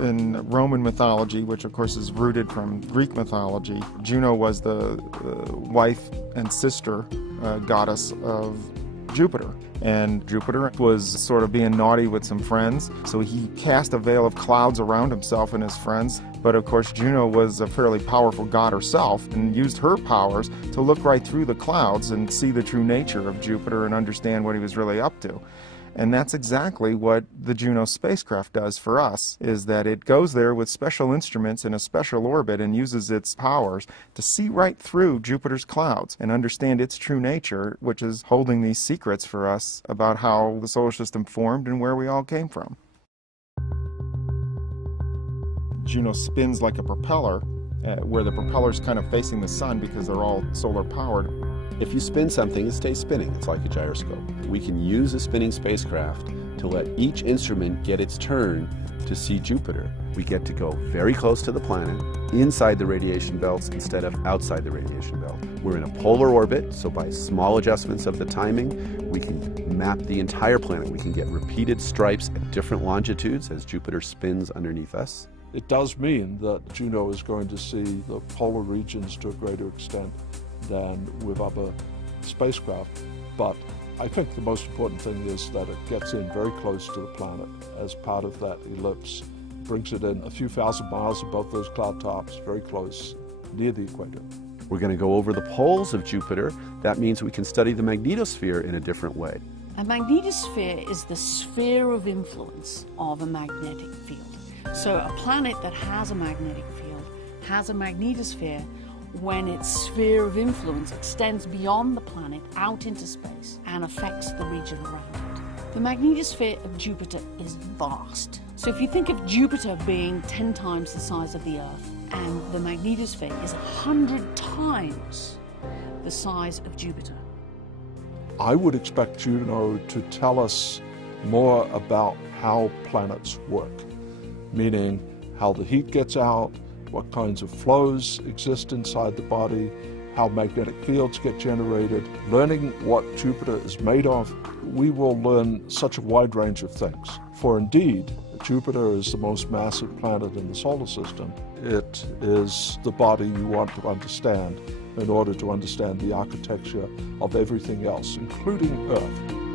In Roman mythology, which of course is rooted from Greek mythology, Juno was the wife and sister goddess of Jupiter. And Jupiter was sort of being naughty with some friends, so he cast a veil of clouds around himself and his friends. But of course Juno was a fairly powerful god herself and used her powers to look right through the clouds and see the true nature of Jupiter and understand what he was really up to. And that's exactly what the Juno spacecraft does for us, is that it goes there with special instruments in a special orbit and uses its powers to see right through Jupiter's clouds and understand its true nature, which is holding these secrets for us about how the solar system formed and where we all came from. Juno spins like a propeller, where the propeller's kind of facing the sun because they're all solar powered. If you spin something, it stays spinning. It's like a gyroscope. We can use a spinning spacecraft to let each instrument get its turn to see Jupiter. We get to go very close to the planet, inside the radiation belts instead of outside the radiation belt. We're in a polar orbit, so by small adjustments of the timing, we can map the entire planet. We can get repeated stripes at different longitudes as Jupiter spins underneath us. It does mean that Juno is going to see the polar regions to a greater extent than with other spacecraft, but I think the most important thing is that it gets in very close to the planet as part of that ellipse, brings it in a few thousand miles above those cloud tops, very close, near the equator. We're going to go over the poles of Jupiter. That means we can study the magnetosphere in a different way. A magnetosphere is the sphere of influence of a magnetic field. So a planet that has a magnetic field has a magnetosphere when its sphere of influence extends beyond the planet out into space and affects the region around it. The magnetosphere of Jupiter is vast. So if you think of Jupiter being 10 times the size of the Earth, and the magnetosphere is 100 times the size of Jupiter. I would expect Juno to tell us more about how planets work, meaning how the heat gets out, what kinds of flows exist inside the body, how magnetic fields get generated. Learning what Jupiter is made of, we will learn such a wide range of things. For indeed, Jupiter is the most massive planet in the solar system. It is the body you want to understand in order to understand the architecture of everything else, including Earth.